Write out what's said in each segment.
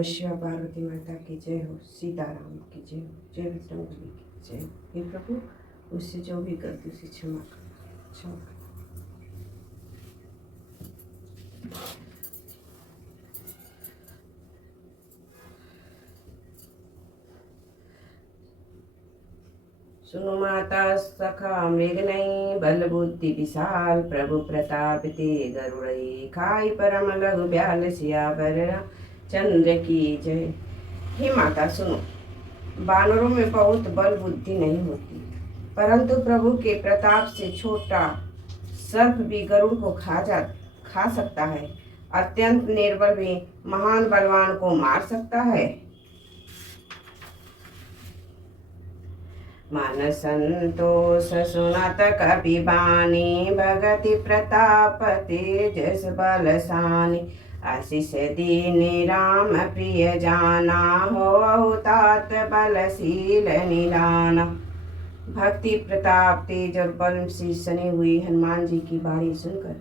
नमः शिवाय। पार्वती माता की जय हो, सीताराम की जय हो, जय बजरंगबली की जय हो। हे प्रभु, उससे जो भी गलती उसे क्षमा कर, क्षमा कर। सुनो माता सखा मृग नहीं, बल बुद्धि विशाल, प्रभु प्रताप ते गरुड़ई, खाई परम लघु ब्याल सियावर चंद्र की जय। हे माता सुनो, बानरों में बहुत बल बुद्धि नहीं होती, परंतु प्रभु के प्रताप से छोटा सर्प भी गरुड़ को खा सकता है। अत्यंत निर्बल भी महान बलवान को मार सकता है। मन संतोष सुनत कपि बानी, भगति प्रताप तेजस बलसानी, आशीष दीनी राम प्रिय जाना, हो तात बलशील निदाना। भक्ति प्रताप तेज और बल से सनी हुई हनुमान जी की वाणी सुनकर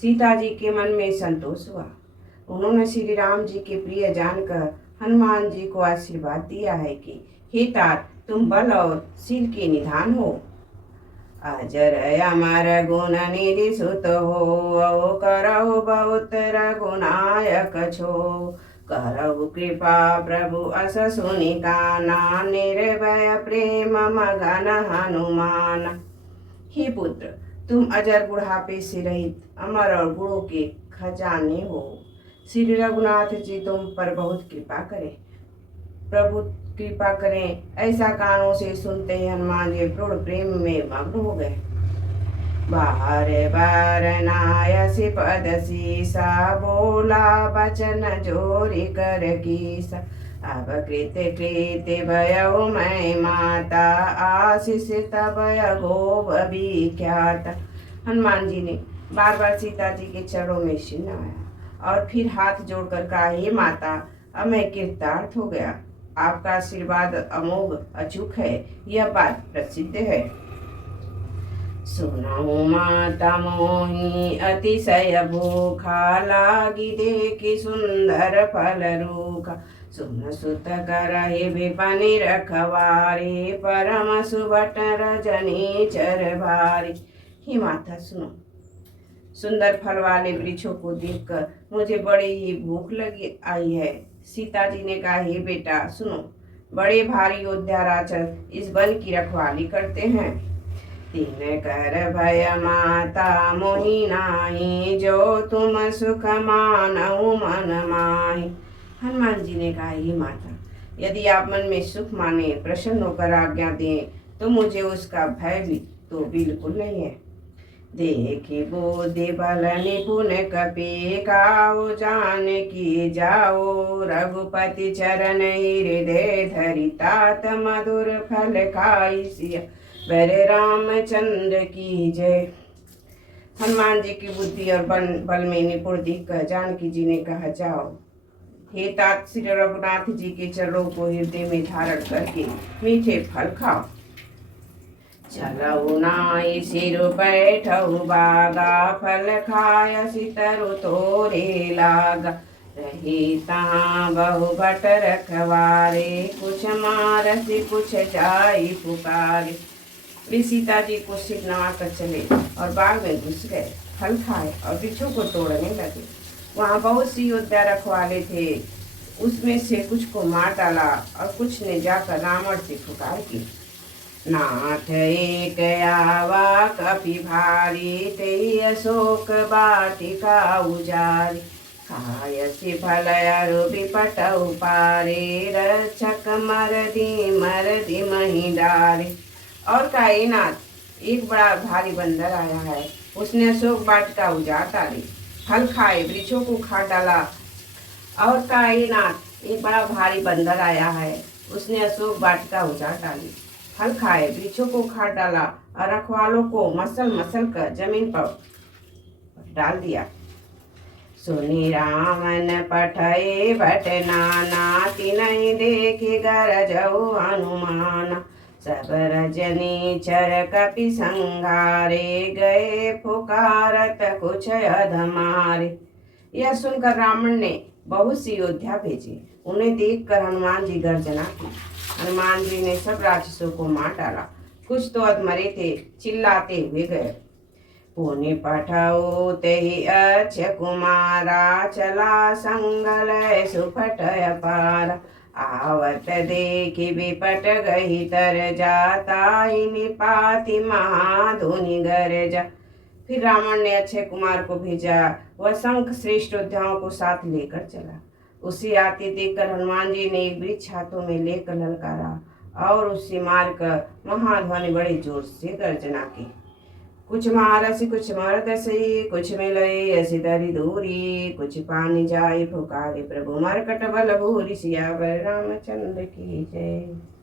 सीता जी के मन में संतोष हुआ। उन्होंने श्री राम जी के प्रिय जानकर हनुमान जी को आशीर्वाद दिया है कि हे तात, तुम बल और शील के निधान हो। अजर अमर गुण निधि सुत हो, करहु बहुत रघुनायक छो। करहु कृपा प्रभु अस सुनि काना, निर्भय प्रेम मगन हनुमान। हे पुत्र, तुम अजर बुढ़ापे से रहित अमर और गुणों के खजाने हो। श्री रघुनाथ जी तुम पर बहुत कृपा करें, प्रभु कृपा करें। ऐसा कानों से सुनते ही हनुमान जी प्रौढ़ प्रेम में मग्न हो गए। बार बार नायसी पद सीसा, बोला बचन जोरी कर कीसा। अब कृत कृत भयउ मैं माता, आशीष तब गोब विख्यात। हनुमान जी ने बार बार सीता जी के चरणों में सिर नवाया और फिर हाथ जोड़कर कहा, हे माता, अब मैं कृतार्थ हो गया। आपका आशीर्वाद अमोघ अचूक है, यह बात प्रसिद्ध है। सुनहु माता मोहि अतिशय भूखा, लागी देखी सुंदर फल रूखा। सुन सुत करहि विपनि रखवारी, परम सुबट रजनी चर भारी। हे माता सुनो, सुंदर फल वाले वृक्षों को देखकर मुझे बड़ी ही भूख लगी आई है। सीता जी ने कहा, हे बेटा सुनो, बड़े भारी योद्धा राक्षस इस वन की रखवाली करते हैं। तीन कर भय माता मोहि नाही, जो तुम सुख मानहु मन माही। हनुमान जी ने कहा, हे माता, यदि आप मन में सुख माने, प्रसन्न होकर आज्ञा दें, तो मुझे उसका भय भी तो बिल्कुल नहीं है। देखी बुद्धि बल निपुण कपि, काऊ जान की जाओ। रघुपति चरण हृदय धरि, तात मधुर फल खाई सिया वर रामचंद्र की जय। हनुमान जी की बुद्धि और बल में निपुण देखकर जानकी जी ने कहा, जाओ हे तात, श्री रघुनाथ जी के चरणों को हृदय में धारण करके मीठे फल खाओ। चलऊ नाई सिर बैठऊ बागा, फल खाय सितरु तोरे लागा। रही तहाँ बहु भट रखवारे, कुछ मारसी कुछ जाई पुकारे। वे सीता जी को सिर नवा कर चले और बाग में घुस गए, फल खाए और वृक्षों को तोड़ने लगे। वहाँ बहुत सी योद्धा रखवाले थे, उसमें से कुछ को मार डाला और कुछ ने जाकर रावण से पुकार की। नाथ एक आवा कपि भारी, तेहि अशोक वाटिका उजारी। खायसी फल अरु विपट उपारे, रक्षक मरदी मही डारे। और कायनाथ, एक बड़ा भारी बंदर आया है, उसने अशोक वाटिका उजाड़ डाली, फल खाए वृक्षों को खा डाला। और कायनाथ, एक बड़ा भारी बंदर आया है, उसने अशोक वाटिका उजाड़ डाली, फल खाए वृक्षों को खा डाला और रखवालों को मसल मसल कर जमीन पर डाल दिया। सुनि रावण पठए भट नाना, तिनहि देखि गरजउ हनुमान। सब रजनी चर कपि संघारे, गए पुकारत कुछ अधमारे। यह सुनकर रावण ने बहुत सी योद्धा भेजे उन्हें देखकर हनुमान जी गर्जना की। हनुमान जी ने सब राक्षसों को मार डाला। कुछ तो अधमरे थे, चिल्लाते हुए गए। पुनि पठऊ तेहि अक्ष कुमारा, चला संगल सुफट अपार। आवत देखि विपट गही तर जाता, निपाति महाधुनि गरजा। फिर रावण ने अक्षय कुमार को भेजा। वह शंख श्रेष्ठ योद्धाओं को साथ लेकर चला। उसे आते देखकर हनुमान जी ने एक वृक्ष हाथों में लेकर ललकारा और उसे मारकर महाध्वनि बड़े जोर से गर्जना की। कुछ मारसी कुछ मरदसी, कुछ मिलई असी दरी दूरी। कुछ पानी जाई फुकारे प्रभु, मरकट बल भूरि। सियावर रामचंद्र की जय।